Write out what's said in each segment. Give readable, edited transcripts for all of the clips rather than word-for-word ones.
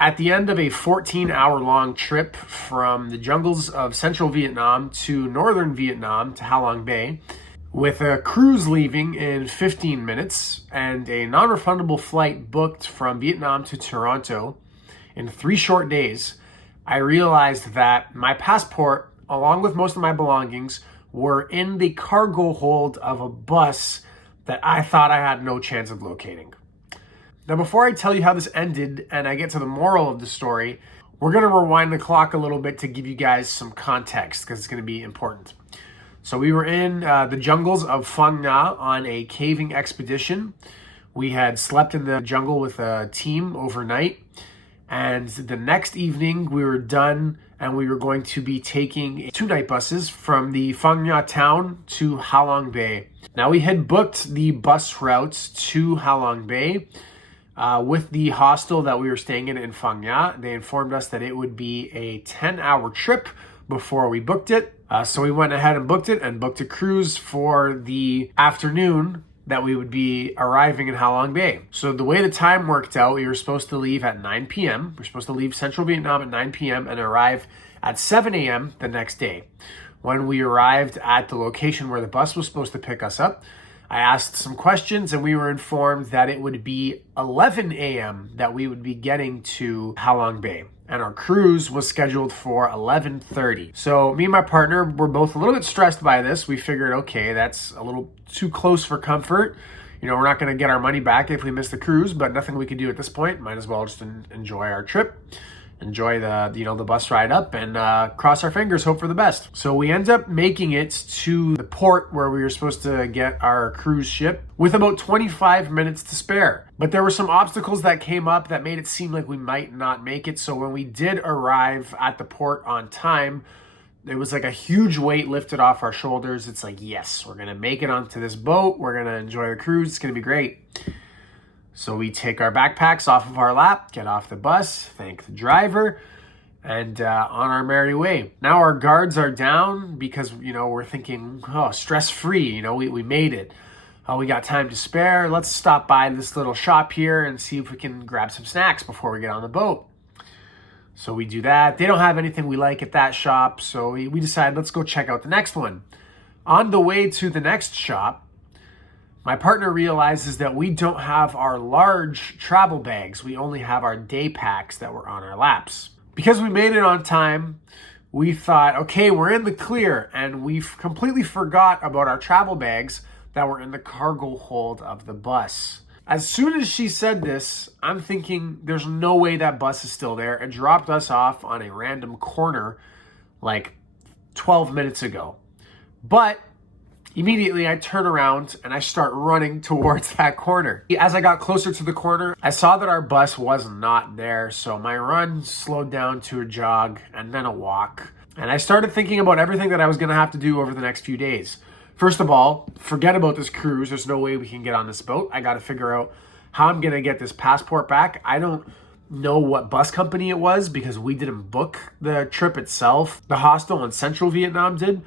At the end of a 14-hour-long trip from the jungles of central Vietnam to northern Vietnam to Ha Long Bay, with a cruise leaving in 15 minutes and a non-refundable flight booked from Vietnam to Toronto in 3 short days, I realized that my passport, along with most of my belongings, were in the cargo hold of a bus that I thought I had no chance of locating. Now, before I tell you how this ended and I get to the moral of the story, we're going to rewind the clock a little bit to give you guys some context because it's going to be important. So we were in the jungles of Phang Nga on a caving expedition. We had slept in the jungle with a team overnight. And the next evening we were done and we were going to be taking 2 night buses from the Phang Nga town to Ha Long Bay. Now, we had booked the bus routes to Ha Long Bay with the hostel that we were staying in Phang Nga. They informed us that it would be a 10-hour trip before we booked it. So we went ahead and booked it and booked a cruise for the afternoon that we would be arriving in Ha Long Bay. So the way the time worked out, we were supposed to leave at 9 p.m. We're supposed to leave central Vietnam at 9 p.m. and arrive at 7 a.m. the next day. When we arrived at the location where the bus was supposed to pick us up, I asked some questions and we were informed that it would be 11 a.m. that we would be getting to Ha Long Bay. And our cruise was scheduled for 11:30. So me and my partner were both a little bit stressed by this. We figured, okay, that's a little too close for comfort. You know, we're not going to get our money back if we miss the cruise, but nothing we could do at this point. Might as well just enjoy our trip. Enjoy the bus ride up and cross our fingers, hope for the best. So we end up making it to the port where we were supposed to get our cruise ship with about 25 minutes to spare. But there were some obstacles that came up that made it seem like we might not make it. So when we did arrive at the port on time, it was like a huge weight lifted off our shoulders. It's like, yes, we're going to make it onto this boat. We're going to enjoy the cruise. It's going to be great. So we take our backpacks off of our lap, get off the bus, thank the driver, and on our merry way. Now our guards are down because, we're thinking, stress-free, we made it. We got time to spare. Let's stop by this little shop here and see if we can grab some snacks before we get on the boat. So we do that. They don't have anything we like at that shop, so we decide, let's go check out the next one. On the way to the next shop, my partner realizes that we don't have our large travel bags. We only have our day packs that were on our laps. Because we made it on time, we thought, okay, we're in the clear, and we've completely forgot about our travel bags that were in the cargo hold of the bus. As soon as she said this, I'm thinking there's no way that bus is still there. It dropped us off on a random corner like 12 minutes ago. But immediately, I turn around and I start running towards that corner. As I got closer to the corner, I saw that our bus was not there, so my run slowed down to a jog and then a walk. And I started thinking about everything that I was going to have to do over the next few days. First of all, forget about this cruise. There's no way we can get on this boat. I got to figure out how I'm going to get this passport back. I don't know what bus company it was because we didn't book the trip itself. The hostel in central Vietnam did.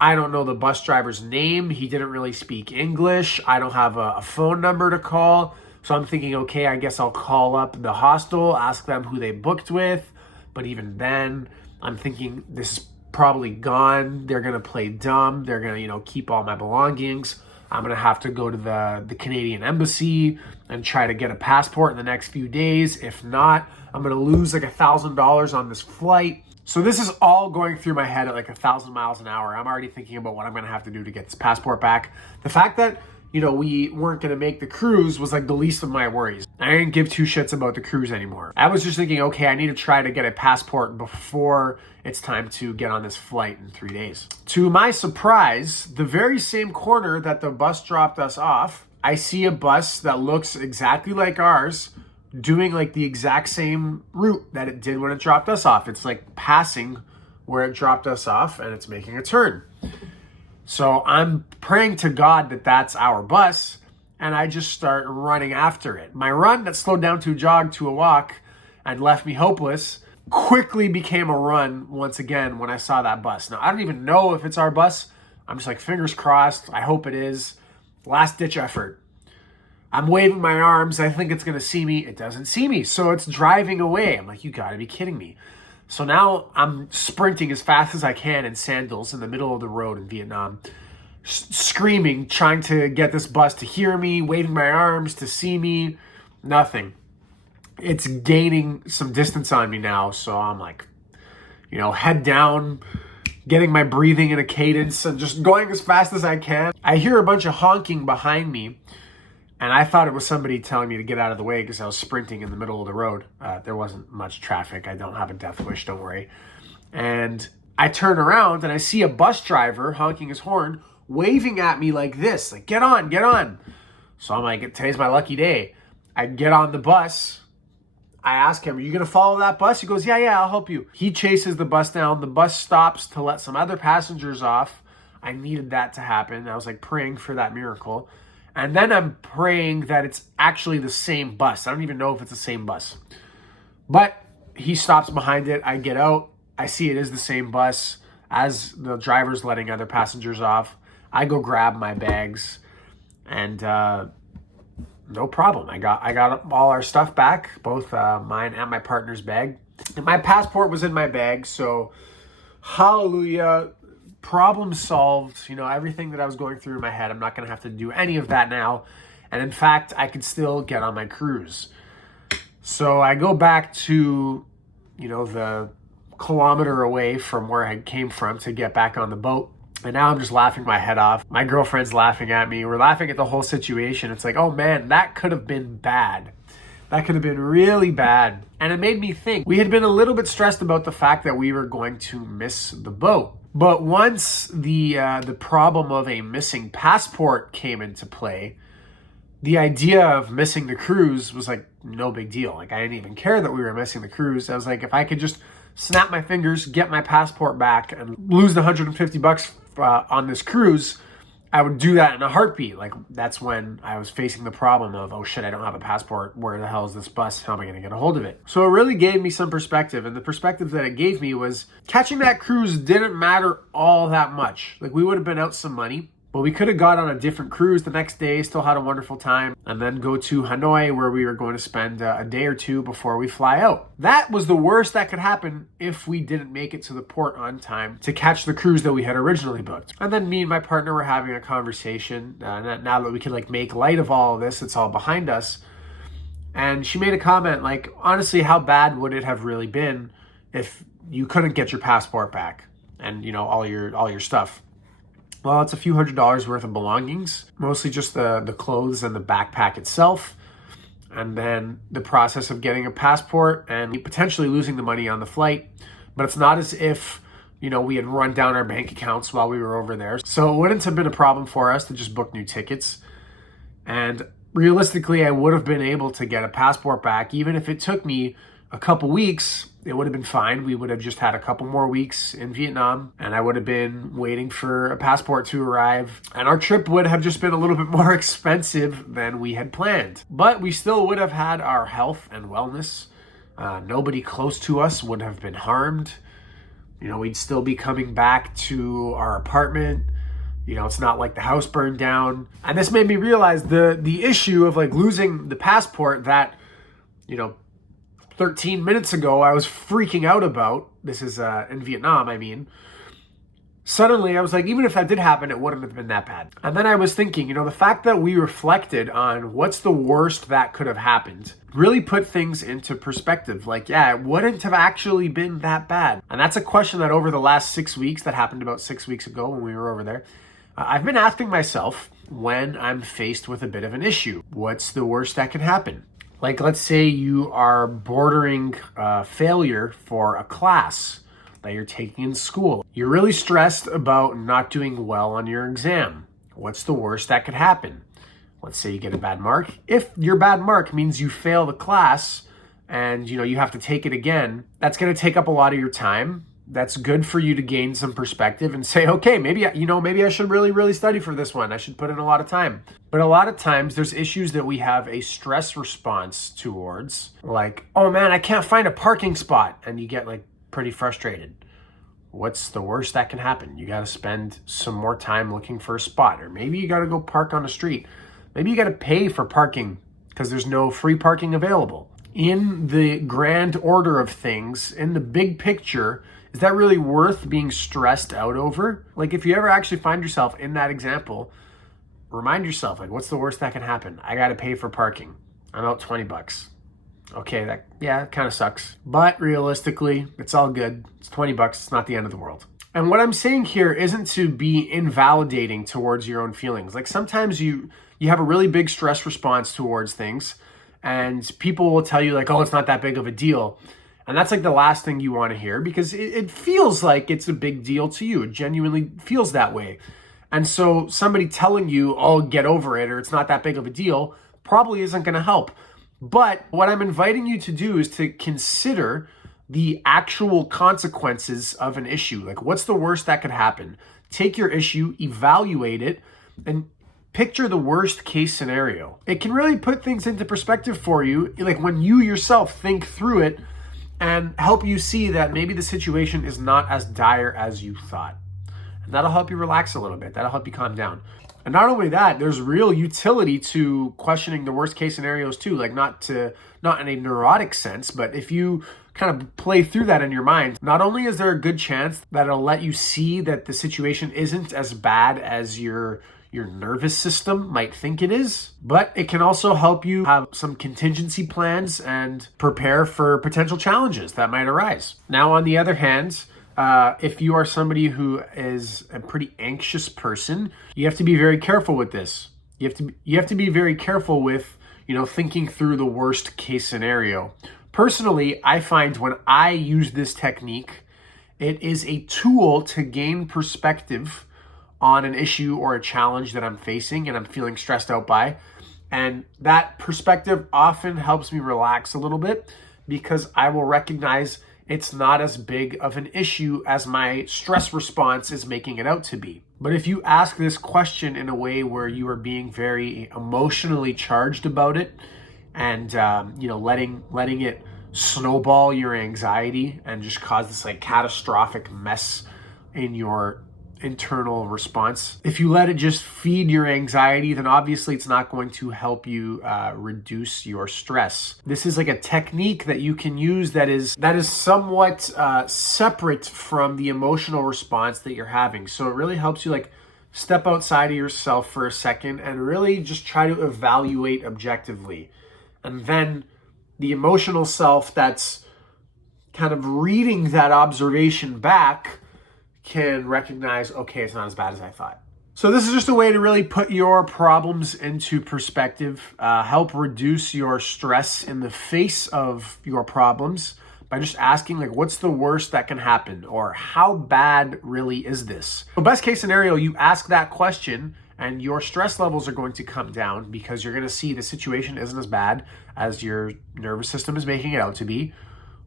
I don't know the bus driver's name. He didn't really speak English. I don't have a phone number to call. So I'm thinking, okay, I guess I'll call up the hostel, ask them who they booked with. But even then, I'm thinking this is probably gone. They're going to play dumb. They're going to, keep all my belongings. I'm going to have to go to the Canadian embassy and try to get a passport in the next few days. If not, I'm going to lose like $1,000 on this flight. So this is all going through my head at like 1,000 miles an hour. I'm already thinking about what I'm going to have to do to get this passport back. The fact that, we weren't going to make the cruise was like the least of my worries. I didn't give 2 shits about the cruise anymore. I was just thinking, okay, I need to try to get a passport before it's time to get on this flight in 3 days. To my surprise, the very same corner that the bus dropped us off, I see a bus that looks exactly like ours doing like the exact same route that it did when it dropped us off. It's like passing where it dropped us off and it's making a turn. So I'm praying to God that that's our bus and I just start running after it. My run that slowed down to a jog to a walk and left me hopeless quickly became a run once again when I saw that bus. Now, I don't even know if it's our bus. I'm just like, fingers crossed. I hope it is. Last ditch effort. I'm waving my arms. I think it's going to see me. It doesn't see me. So it's driving away. I'm like, you got to be kidding me. So now I'm sprinting as fast as I can in sandals in the middle of the road in Vietnam, screaming, trying to get this bus to hear me, waving my arms to see me. Nothing. It's gaining some distance on me now. So I'm like, head down, getting my breathing in a cadence and just going as fast as I can. I hear a bunch of honking behind me, and I thought it was somebody telling me to get out of the way because I was sprinting in the middle of the road. There wasn't much traffic. I don't have a death wish, don't worry. And I turn around and I see a bus driver honking his horn, waving at me like this, like, get on, get on. So I'm like, today's my lucky day. I get on the bus. I ask him, are you going to follow that bus? He goes, yeah, I'll help you. He chases the bus down. The bus stops to let some other passengers off. I needed that to happen. I was like praying for that miracle. And then I'm praying that it's actually the same bus. I don't even know if it's the same bus. But he stops behind it. I get out. I see it is the same bus. As the driver's letting other passengers off, I go grab my bags. And no problem. I got all our stuff back, both mine and my partner's bag. And my passport was in my bag, so hallelujah, problem solved. Everything that I was going through in my head, I'm not going to have to do any of that now. And in fact, I could still get on my cruise. So I go back to, the kilometer away from where I came from to get back on the boat. And now I'm just laughing my head off. My girlfriend's laughing at me. We're laughing at the whole situation. It's like, oh man, that could have been bad. That could have been really bad. And it made me think. We had been a little bit stressed about the fact that we were going to miss the boat. But once the problem of a missing passport came into play, the idea of missing the cruise was like no big deal. Like I didn't even care that we were missing the cruise. I was like, if I could just snap my fingers, get my passport back, and lose the $150 on this cruise, I would do that in a heartbeat. Like that's when I was facing the problem of, oh shit, I don't have a passport. Where the hell is this bus? How am I going to get a hold of it? So it really gave me some perspective. And the perspective that it gave me was catching that cruise didn't matter all that much. Like we would have been out some money, but we could have got on a different cruise the next day, still had a wonderful time, and then go to Hanoi where we were going to spend a day or two before we fly out. That was the worst that could happen if we didn't make it to the port on time to catch the cruise that we had originally booked. And then me and my partner were having a conversation, now that we can make light of all of this, it's all behind us. And she made a comment like, honestly, how bad would it have really been if you couldn't get your passport back and, all your stuff? Well, it's a few $100s worth of belongings, mostly just the clothes and the backpack itself. And then the process of getting a passport and potentially losing the money on the flight. But it's not as if, we had run down our bank accounts while we were over there. So it wouldn't have been a problem for us to just book new tickets. And realistically, I would have been able to get a passport back, even if it took me a couple weeks. It would have been fine. We would have just had a couple more weeks in Vietnam, and I would have been waiting for a passport to arrive. And our trip would have just been a little bit more expensive than we had planned. But we still would have had our health and wellness. Nobody close to us would have been harmed. We'd still be coming back to our apartment. It's not like the house burned down. And this made me realize the issue of losing the passport that, 13 minutes ago I was freaking out about. This is in Vietnam, I mean. Suddenly I was like, even if that did happen, it wouldn't have been that bad. And then I was thinking, the fact that we reflected on what's the worst that could have happened really put things into perspective. Like, yeah, it wouldn't have actually been that bad. And that's a question that over the last 6 weeks, that happened about 6 weeks ago when we were over there, I've been asking myself when I'm faced with a bit of an issue. What's the worst that could happen? Like, let's say you are bordering failure for a class that you're taking in school. You're really stressed about not doing well on your exam. What's the worst that could happen? Let's say you get a bad mark. If your bad mark means you fail the class and you have to take it again, that's going to take up a lot of your time. That's good for you to gain some perspective and say, okay, maybe I should really study for this one. I should put in a lot of time. But a lot of times there's issues that we have a stress response towards, like, oh man, I can't find a parking spot. And you get pretty frustrated. What's the worst that can happen? You got to spend some more time looking for a spot, or maybe you got to go park on the street. Maybe you got to pay for parking because there's no free parking available. In the grand order of things, in the big picture, is that really worth being stressed out over? Like, if you ever actually find yourself in that example, remind yourself, like, what's the worst that can happen? I got to pay for parking. I'm out $20. Okay, that kind of sucks. But realistically, it's all good. It's $20. It's not the end of the world. And what I'm saying here isn't to be invalidating towards your own feelings. Like, sometimes you have a really big stress response towards things, and people will tell you like, oh, it's not that big of a deal. And that's like the last thing you want to hear, because it feels like it's a big deal to you. It genuinely feels that way. And so somebody telling you, oh, get over it, or it's not that big of a deal, probably isn't going to help. But what I'm inviting you to do is to consider the actual consequences of an issue. Like, what's the worst that could happen? Take your issue, evaluate it, and picture the worst case scenario. It can really put things into perspective for you, like when you yourself think through it, and help you see that maybe the situation is not as dire as you thought. And that'll help you relax a little bit. That'll help you calm down. And not only that, there's real utility to questioning the worst case scenarios too. Like, not in a neurotic sense, but if you kind of play through that in your mind, not only is there a good chance that it'll let you see that the situation isn't as bad as your nervous system might think it is, but it can also help you have some contingency plans and prepare for potential challenges that might arise. Now, on the other hand, if you are somebody who is a pretty anxious person, you have to be very careful with this. You have to be very careful with, thinking through the worst case scenario. Personally, I find when I use this technique, it is a tool to gain perspective on an issue or a challenge that I'm facing and I'm feeling stressed out by. And that perspective often helps me relax a little bit, because I will recognize it's not as big of an issue as my stress response is making it out to be. But if you ask this question in a way where you are being very emotionally charged about it, and letting it snowball your anxiety and just cause this like catastrophic mess in your internal response, if you let it just feed your anxiety, then obviously it's not going to help you reduce your stress. This is like a technique that you can use that is somewhat separate from the emotional response that you're having. So it really helps you like step outside of yourself for a second and really just try to evaluate objectively. And then the emotional self that's kind of reading that observation back can recognize, okay, it's not as bad as I thought. So this is just a way to really put your problems into perspective, help reduce your stress in the face of your problems by just asking, like, what's the worst that can happen? Or how bad really is this? So best case scenario, you ask that question and your stress levels are going to come down, because you're going to see the situation isn't as bad as your nervous system is making it out to be.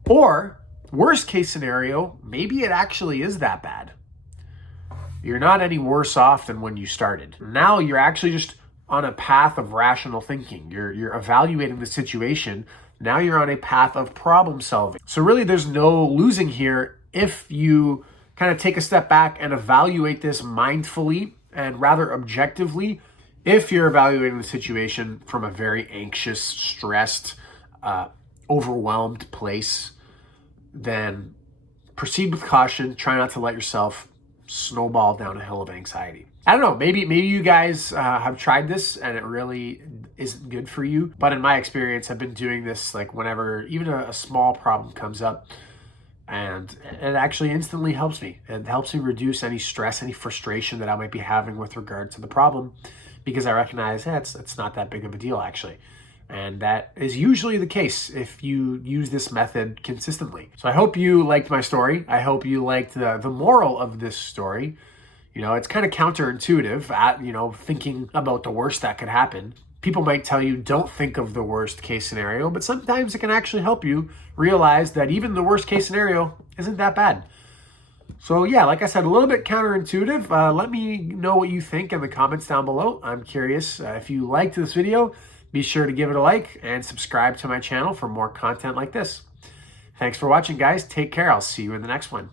Or worst case scenario, maybe it actually is that bad. You're not any worse off than when you started. Now you're actually just on a path of rational thinking. You're evaluating the situation. Now you're on a path of problem solving. So really there's no losing here if you kind of take a step back and evaluate this mindfully and rather objectively. If you're evaluating the situation from a very anxious, stressed, overwhelmed place, then proceed with caution. Try not to let yourself snowball down a hill of anxiety. I don't know, maybe you guys have tried this and it really isn't good for you. But in my experience, I've been doing this like whenever even a small problem comes up, and it actually instantly helps me. It helps me reduce any stress, any frustration that I might be having with regard to the problem, because I recognize it's not that big of a deal actually. And that is usually the case if you use this method consistently. So I hope you liked my story. I hope you liked the moral of this story. It's kind of counterintuitive at, thinking about the worst that could happen. People might tell you don't think of the worst case scenario, but sometimes it can actually help you realize that even the worst case scenario isn't that bad. So yeah, like I said, a little bit counterintuitive. Let me know what you think in the comments down below. I'm curious. If you liked this video, be sure to give it a like and subscribe to my channel for more content like this. Thanks for watching, guys. Take care. I'll see you in the next one.